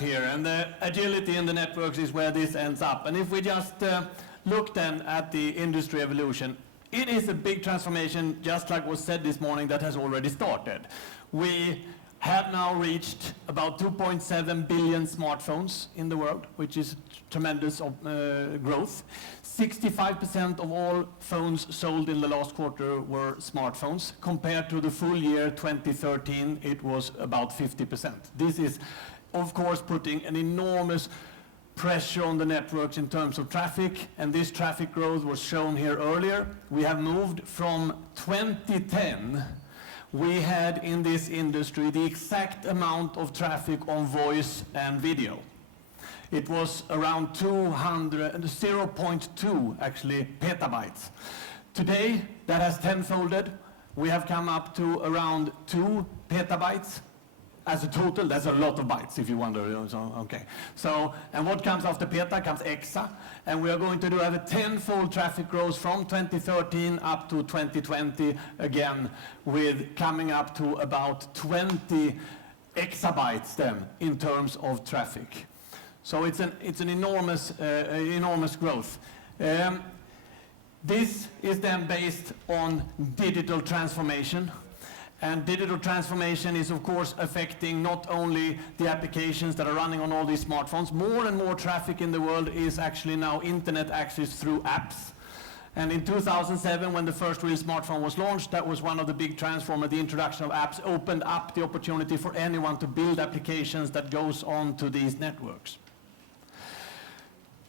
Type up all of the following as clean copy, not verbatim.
here, and the agility in the networks is where this ends up. And if we just look then at the industry evolution, it is a big transformation, just like was said this morning, that has already started. We have now reached about 2.7 billion smartphones in the world, which is tremendous growth. 65% of all phones sold in the last quarter were smartphones. Compared to the full year 2013, it was about 50%. This is, of course, putting an enormous pressure on the networks in terms of traffic, and this traffic growth was shown here earlier. We have moved from 2010, we had in this industry the exact amount of traffic on voice and video. It was around 0.2 actually petabytes. Today that has tenfolded. We have come up to around 2 petabytes. As a total, that's a lot of bytes, if you wonder. Okay. So, and what comes after peta comes exa, and we are going to have a tenfold traffic growth from 2013 up to 2020, again, with coming up to about 20 exabytes then in terms of traffic. So it's an enormous growth. This is then based on digital transformation. And digital transformation is, of course, affecting not only the applications that are running on all these smartphones. More and more traffic in the world is actually now internet access through apps. And in 2007, when the first real smartphone was launched, that was one of the big transformers. The introduction of apps opened up the opportunity for anyone to build applications that goes on to these networks.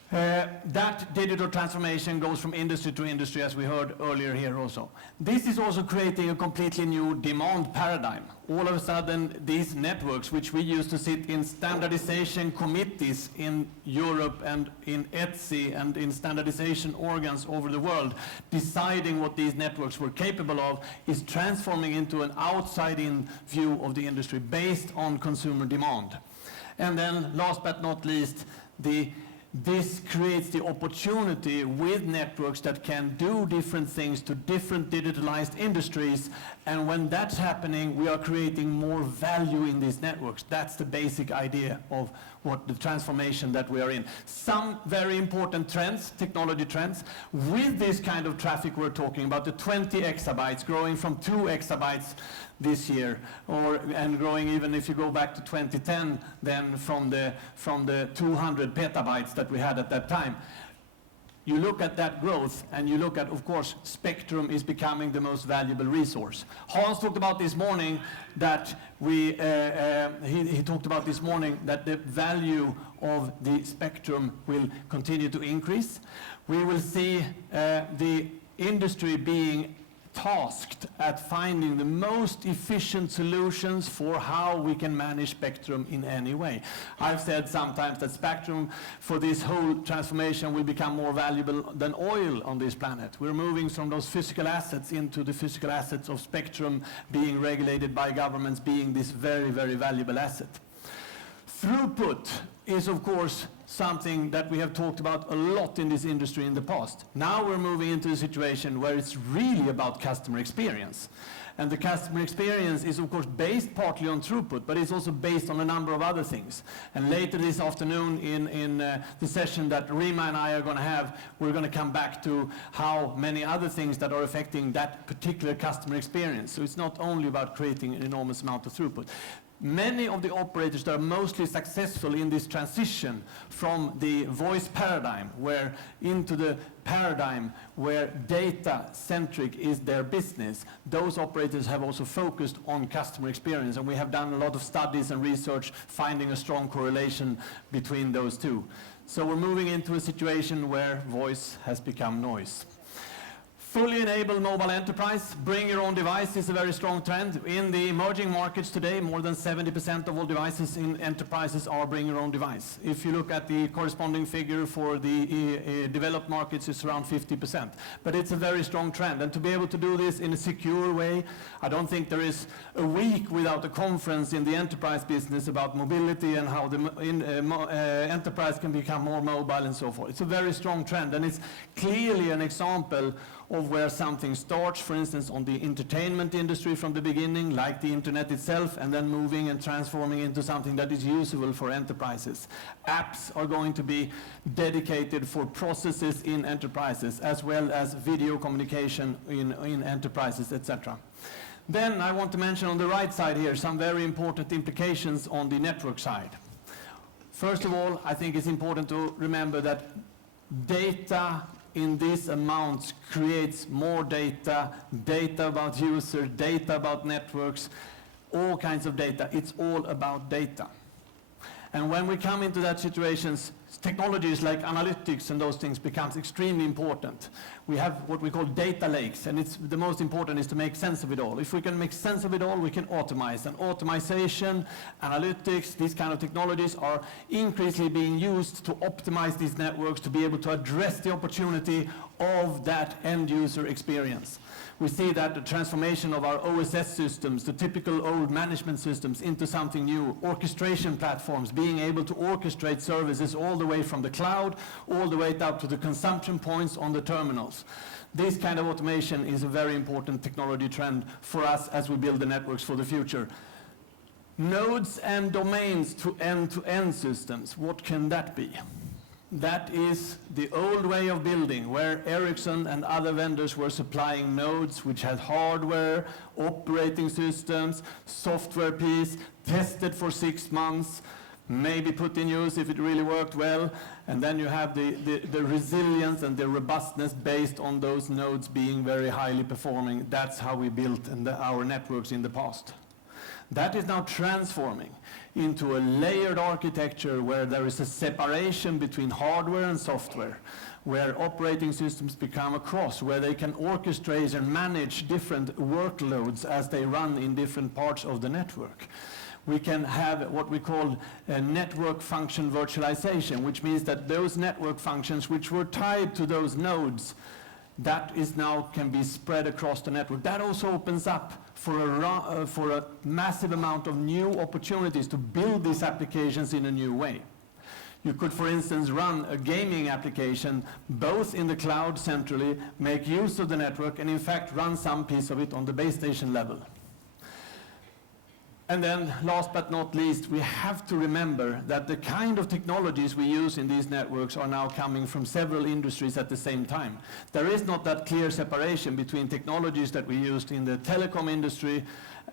That digital transformation goes from industry to industry, as we heard earlier here also. This is also creating a completely new demand paradigm. All of a sudden, these networks, which we used to sit in standardization committees in Europe and in ETSI and in standardization organs over the world, deciding what these networks were capable of, is transforming into an outside-in view of the industry based on consumer demand. And then, last but not least, this creates the opportunity with networks that can do different things to different digitalized industries, and when that's happening, we are creating more value in these networks. That's the basic idea of what the transformation that we are in. Some very important trends, technology trends, with this kind of traffic we're talking about, the 20 exabytes growing from 2 exabytes this year, and growing even if you go back to 2010, then from the 200 petabytes that we had at that time. You look at that growth, and you look at, of course, spectrum is becoming the most valuable resource. Hans talked about this morning that he talked about this morning that the value of the spectrum will continue to increase. We will see the industry being tasked at finding the most efficient solutions for how we can manage spectrum in any way. I've said sometimes that spectrum for this whole transformation will become more valuable than oil on this planet. We're moving from those physical assets into the physical assets of spectrum being regulated by governments, being this very, very valuable asset. Throughput is, of course, something that we have talked about a lot in this industry in the past. Now we're moving into a situation where it's really about customer experience. And the customer experience is, of course, based partly on throughput, but it's also based on a number of other things. And later this afternoon in the session that Rima and I are going to have, we're going to come back to how many other things that are affecting that particular customer experience. So it's not only about creating an enormous amount of throughput. Many of the operators that are mostly successful in this transition from the voice paradigm into the paradigm where data-centric is their business, those operators have also focused on customer experience, and we have done a lot of studies and research finding a strong correlation between those two. So we're moving into a situation where voice has become noise. Fully enabled mobile enterprise, bring your own device is a very strong trend. In the emerging markets today, more than 70% of all devices in enterprises are bring your own device. If you look at the corresponding figure for the developed markets, it's around 50%. But it's a very strong trend. And to be able to do this in a secure way, I don't think there is a week without a conference in the enterprise business about mobility and how the enterprise can become more mobile and so forth. It's a very strong trend, and it's clearly an example of where something starts, for instance, on the entertainment industry from the beginning, like the internet itself, and then moving and transforming into something that is usable for enterprises. Apps are going to be dedicated for processes in enterprises, as well as video communication in enterprises, etc. Then I want to mention on the right side here some very important implications on the network side. First of all, I think it's important to remember that data in these amounts creates more data, data about users, data about networks, all kinds of data. It's all about data. And when we come into that situations, technologies like analytics and those things becomes extremely important. We have what we call data lakes, and the most important is to make sense of it all. If we can make sense of it all, we can automate. And automation, analytics, these kind of technologies are increasingly being used to optimize these networks to be able to address the opportunity of that end user experience. We see that the transformation of our OSS systems, the typical old management systems, into something new, orchestration platforms, being able to orchestrate services all the way from the cloud, all the way up to the consumption points on the terminals. This kind of automation is a very important technology trend for us as we build the networks for the future. Nodes and domains to end-to-end systems, what can that be? That is the old way of building, where Ericsson and other vendors were supplying nodes which had hardware, operating systems, software piece, tested for 6 months, maybe put in use if it really worked well, and then you have the resilience and the robustness based on those nodes being very highly performing. That's how we built our networks in the past. That is now transforming into a layered architecture where there is a separation between hardware and software, where operating systems become a cross, where they can orchestrate and manage different workloads as they run in different parts of the network. We can have what we call a network function virtualization, which means that those network functions which were tied to those nodes, that is now can be spread across the network. That also opens up for a massive amount of new opportunities to build these applications in a new way. You could, for instance, run a gaming application both in the cloud centrally, make use of the network, and in fact run some piece of it on the base station level. And then, last but not least, we have to remember that the kind of technologies we use in these networks are now coming from several industries at the same time. There is not that clear separation between technologies that we used in the telecom industry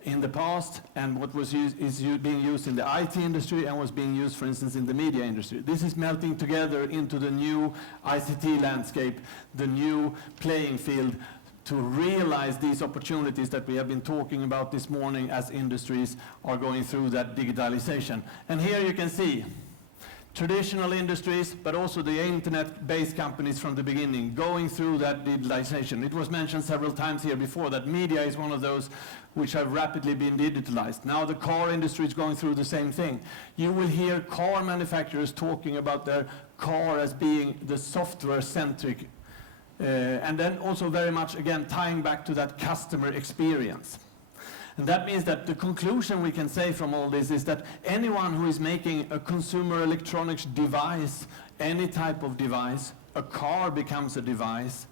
in the past and what was being used in the IT industry and was being used, for instance, in the media industry. This is melting together into the new ICT landscape, the new playing field, to realize these opportunities that we have been talking about this morning as industries are going through that digitalization. And here you can see traditional industries, but also the internet-based companies from the beginning going through that digitalization. It was mentioned several times here before that media is one of those which have rapidly been digitalized. Now the car industry is going through the same thing. You will hear car manufacturers talking about their car as being the software-centric and then also very much, again, tying back to that customer experience. And that means that the conclusion we can say from all this is that anyone who is making a consumer electronics device, any type of device, a car becomes a device,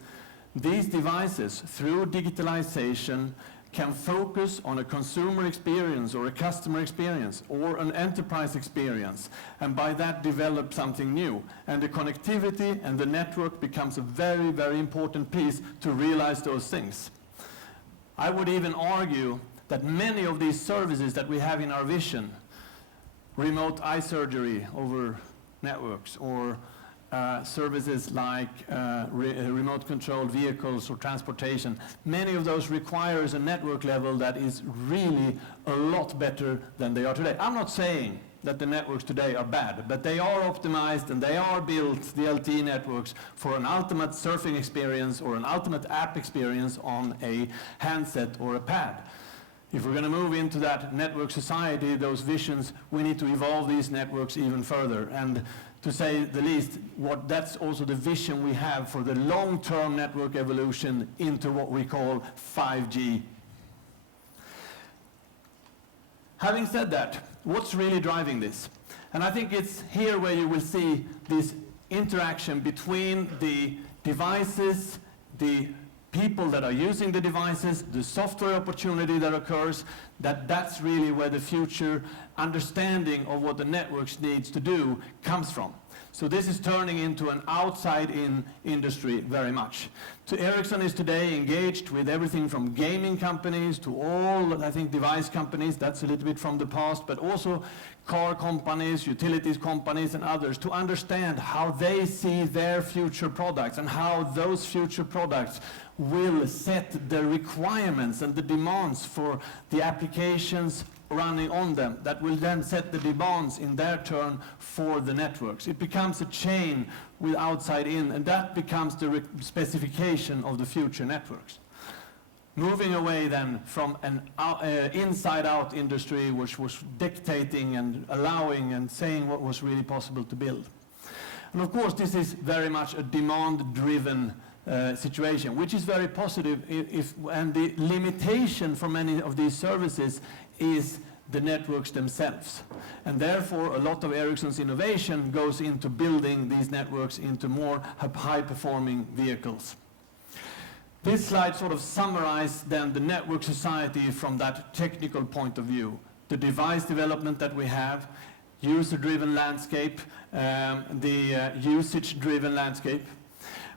these devices, through digitalization, can focus on a consumer experience or a customer experience or an enterprise experience, and by that develop something new. And the connectivity and the network becomes a very, very important piece to realize those things. I would even argue that many of these services that we have in our vision, remote eye surgery over networks, or services like remote controlled vehicles or transportation, many of those requires a network level that is really a lot better than they are today. I'm not saying that the networks today are bad, but they are optimized and they are built, the LTE networks, for an ultimate surfing experience or an ultimate app experience on a handset or a pad. If we're going to move into that network society, those visions, we need to evolve these networks even further. And to say the least, that's also the vision we have for the long-term network evolution into what we call 5G. Having said that, what's really driving this? And I think it's here where you will see this interaction between the devices, the people that are using the devices, the software opportunity that occurs, that's really where the future understanding of what the networks needs to do comes from. So this is turning into an outside-in industry very much. So Ericsson is today engaged with everything from gaming companies to all, I think, device companies. That's a little bit from the past, but also car companies, utilities companies, and others to understand how they see their future products and how those future products will set the requirements and the demands for the applications running on them that will then set the demands in their turn for the networks. It becomes a chain with outside in, and that becomes the specification of the future networks. Moving away then from an inside-out industry which was dictating and allowing and saying what was really possible to build. And of course this is very much a demand-driven situation, which is very positive and the limitation for many of these services is the networks themselves. And therefore a lot of Ericsson's innovation goes into building these networks into more high-performing vehicles. This slide sort of summarizes then the network society from that technical point of view. The device development that we have, user-driven landscape, the usage-driven landscape.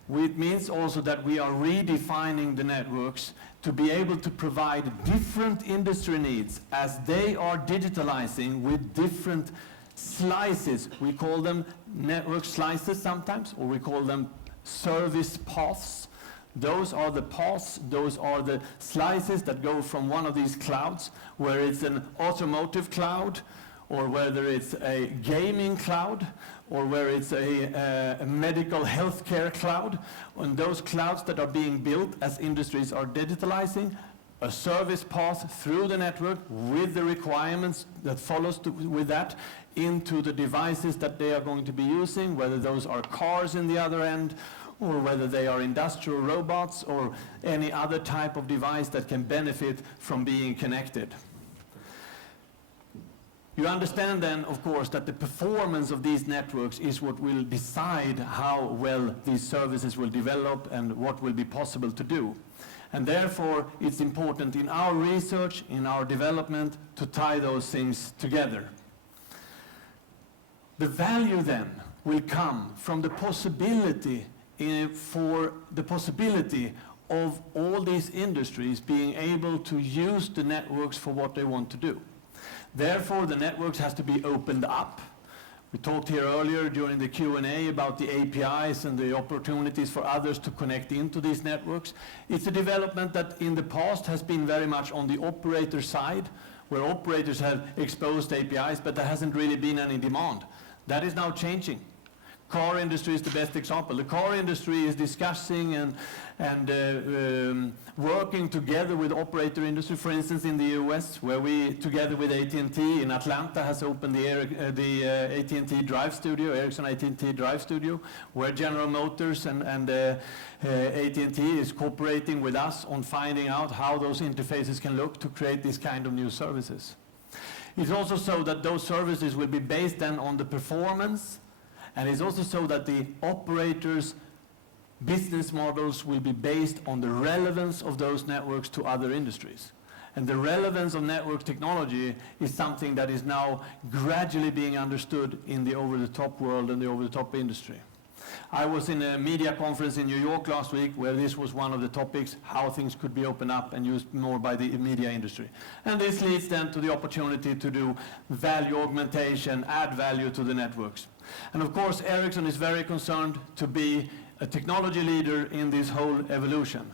It means also that we are redefining the networks to be able to provide different industry needs as they are digitalizing with different slices. We call them network slices sometimes, or we call them service paths. Those are the paths, those are the slices that go from one of these clouds, where it's an automotive cloud, or whether it's a gaming cloud, or where it's a medical healthcare cloud. On those clouds that are being built as industries are digitalizing, a service path through the network with the requirements that follows with that into the devices that they are going to be using, whether those are cars in the other end, or whether they are industrial robots, or any other type of device that can benefit from being connected. You understand then, of course, that the performance of these networks is what will decide how well these services will develop and what will be possible to do. And therefore, it's important in our research, in our development, to tie those things together. The value then will come from the possibility of all these industries being able to use the networks for what they want to do. Therefore, the networks has to be opened up. We talked here earlier during the Q&A about the APIs and the opportunities for others to connect into these networks. It's a development that in the past has been very much on the operator side, where operators have exposed APIs, but there hasn't really been any demand. That is now changing. Car industry is the best example. The car industry is discussing and working together with operator industry, for instance in the US, where we, together with AT&T in Atlanta, has opened the AT&T Drive Studio, Ericsson AT&T Drive Studio, where General Motors and AT&T is cooperating with us on finding out how those interfaces can look to create these kind of new services. It's also so that those services will be based then on the performance. And it's also so that the operators' business models will be based on the relevance of those networks to other industries. And the relevance of network technology is something that is now gradually being understood in the over-the-top world and the over-the-top industry. I was in a media conference in New York last week where this was one of the topics, how things could be opened up and used more by the media industry. And this leads then to the opportunity to do value augmentation, add value to the networks. And of course, Ericsson is very concerned to be a technology leader in this whole evolution.